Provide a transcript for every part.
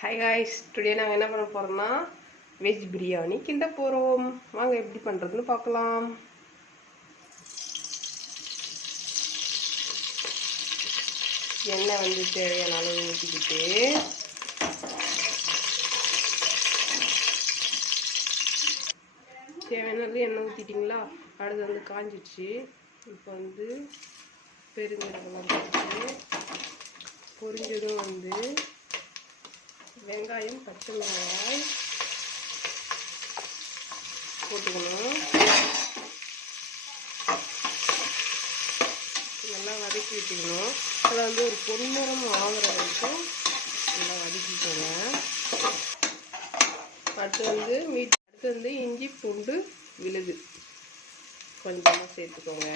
Hi guys, today நாங்கள் என்ன பண்ண போகிறோம்னா வெஜ் பிரியாணி கிண்ட போகிறோம். வாங்க எப்படி பண்ணுறதுன்னு பார்க்கலாம். எண்ணெய் வந்து தேவையான அளவு ஊற்றிக்கிட்டு தேவையான அளவு எண்ணெய் ஊற்றிட்டிங்களா? அடுத்து வந்து காஞ்சிடுச்சு. இப்போ வந்து பெருஞ்சீரகம் போட்டு பொரிஞ்சதும் வந்து வெங்காயம் பச்சை மிளகாய் போட்டுக்கணும். நல்லா வதக்கி விட்டுக்கணும். அதில் வந்து ஒரு பொன்னிறம் ஆகிற வரைக்கும் நல்லா வதக்கிக்கோங்க. அடுத்து வந்து இஞ்சி பூண்டு விழுது கொஞ்சமாக சேர்த்துக்கோங்க.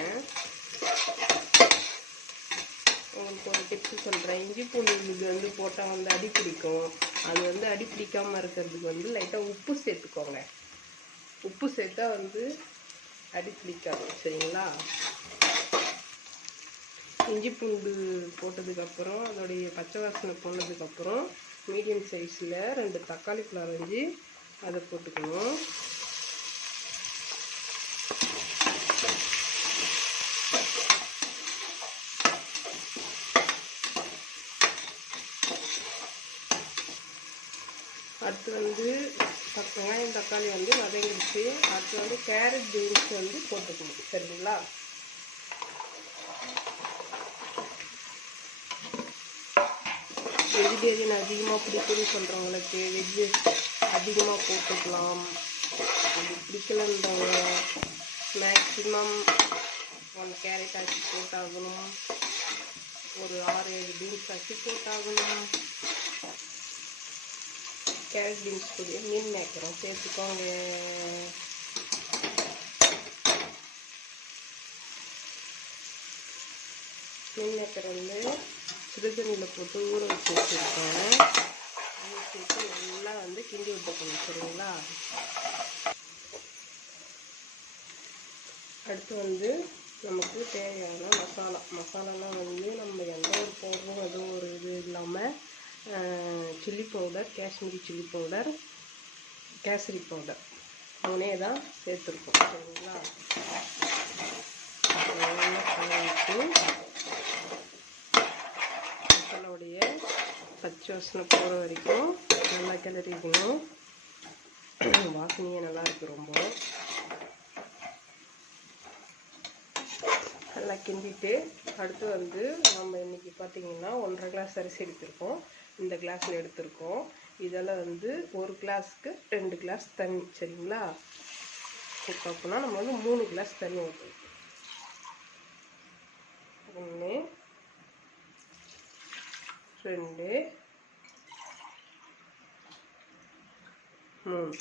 உங்களுக்கு ஒரு டிப்ஸு சொல்கிறேன். இஞ்சி பூண்டு விழுது வந்து போட்டால் வந்து அடி பிடிக்கும். அது வந்து அடி பிடிக்காமல் இருக்கிறதுக்கு வந்து லைட்டாக உப்பு சேர்த்துக்கோங்க. உப்பு சேர்த்தா வந்து அடி பிடிக்காது, சரிங்களா? இஞ்சி பூண்டு போட்டதுக்கப்புறம் அதோடைய பச்சை வாசனை போனதுக்கப்புறம் மீடியம் சைஸில் 2 தக்காளி பழம் அரைஞ்சி அதை போட்டுக்கணும். அடுத்து வந்து வெங்காயம் தக்காளி வந்து வதங்கிடுச்சு. அடுத்து வந்து கேரட் பீன்ஸ் வந்து போட்டுக்கணும், சரிங்களா? வெஜிடேரியன் அதிகமாக பிடிக்கும்னு சொல்கிறவங்களுக்கு வெஜ்ஜு அதிகமாக போட்டுக்கலாம். அப்படி பிடிக்கலன்றவங்க மேக்ஸிமம் 1 கேரட் ஆச்சு போட்டாகணும், ஒரு 6-7 பீன்ஸ் ஆச்சு போட்டாகணும். கேரட் பீன்ஸ் கூட மீன் மேக்கரும் சேர்த்துக்கோங்க. மீன் மேக்கர் வந்து சுடுதண்ணியில் போட்டு ஊற வச்சு வச்சுருக்கேன். ஊற சேர்த்து நல்லா வந்து கிண்டி விட்டுக்கணும், சரிங்களா? அடுத்து வந்து நமக்கு தேவையான மசாலாலாம் வந்து நம்ம எந்த ஒரு பவுடரும் எதுவும் ஒரு இது இல்லாமல் chilli powder, Kashmiri chilli powder, kesari powder 3 தான் சேர்த்துருக்கோம், சரிங்களா? நல்லா கலந்துட்டு மசாலாவுடைய பச்சை வாசனை போகிற வரைக்கும் நல்லா கிளறிக்கணும். வாசனையே நல்லாயிருக்கு. ரொம்ப நல்லா கிண்டிட்டு அடுத்து வந்து நம்ம இன்றைக்கி பார்த்திங்கன்னா 1.5 கிளாஸ் அரிசி எடுத்திருக்கோம். இந்த கிளாஸில் எடுத்திருக்கோம். இதெல்லாம் வந்து 1 கிளாஸுக்கு 2 கிளாஸ் தண்ணி, சரிங்களா? அப்படின்னா நம்ம வந்து 3 கிளாஸ் தண்ணி ஊற்றணும். 1 2 3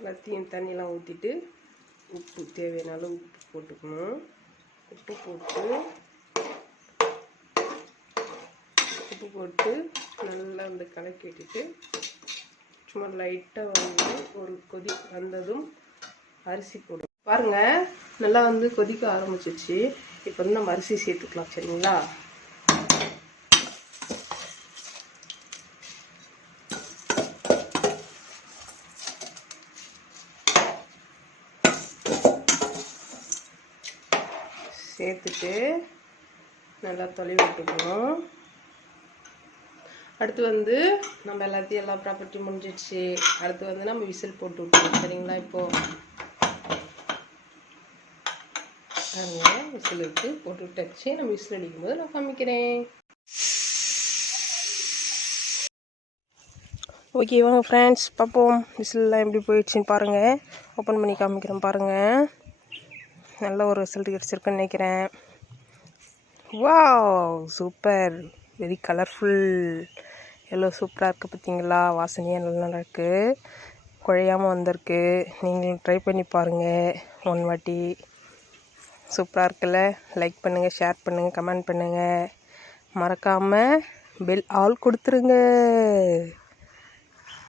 எல்லாத்தையும் தண்ணியெலாம் ஊற்றிட்டு உப்பு தேவையான அளவு உப்பு போட்டுக்கணும். உப்பு போட்டு நல்லா வந்து கலக்கி விட்டுட்டு சும்மா லைட்டாக வந்து ஒரு கொதி வந்ததும் அரிசி போடும். பாருங்கள், நல்லா வந்து கொதிக்க ஆரம்பிச்சிச்சு. இப்போ வந்து நம்ம அரிசி சேர்த்துக்கலாம், சரிங்களா? சேர்த்துட்டு நல்லா தொலைவி விட்டுக்கணும். அடுத்து வந்து நம்ம எல்லா ப்ராப்பர்ட்டி முடிஞ்சிடுச்சு. அடுத்து வந்து நம்ம விசில் போட்டு விட்டுருவோம், சரிங்களா? இப்போது விசில் விட்டு போட்டு விட்டாச்சு. நம்ம விசில் அடிக்கும்போது நான் காமிக்கிறேன். ஓகே, வாங்க ஃப்ரெண்ட்ஸ் பார்ப்போம் விசில்லாம் எப்படி போயிடுச்சுன்னு பாருங்கள். ஓப்பன் பண்ணி காமிக்கிறேன் பாருங்கள். நல்ல ஒரு ரிசல்ட் கிடச்சிருக்குன்னு நினைக்கிறேன். வாவ், சூப்பர், வெரி கலர்ஃபுல், எவ்வளோ சூப்பராக இருக்குது பார்த்தீங்களா? வாசனையாக நல்லா இருக்குது, குழையாமல் வந்திருக்கு. நீங்களும் ட்ரை பண்ணி பாருங்கள் 1 வாட்டி. சூப்பராக இருக்குல்ல? லைக் பண்ணுங்கள், ஷேர் பண்ணுங்கள், கமெண்ட் பண்ணுங்கள். மறக்காமல் பெல் ஆல் கொடுத்துருங்க.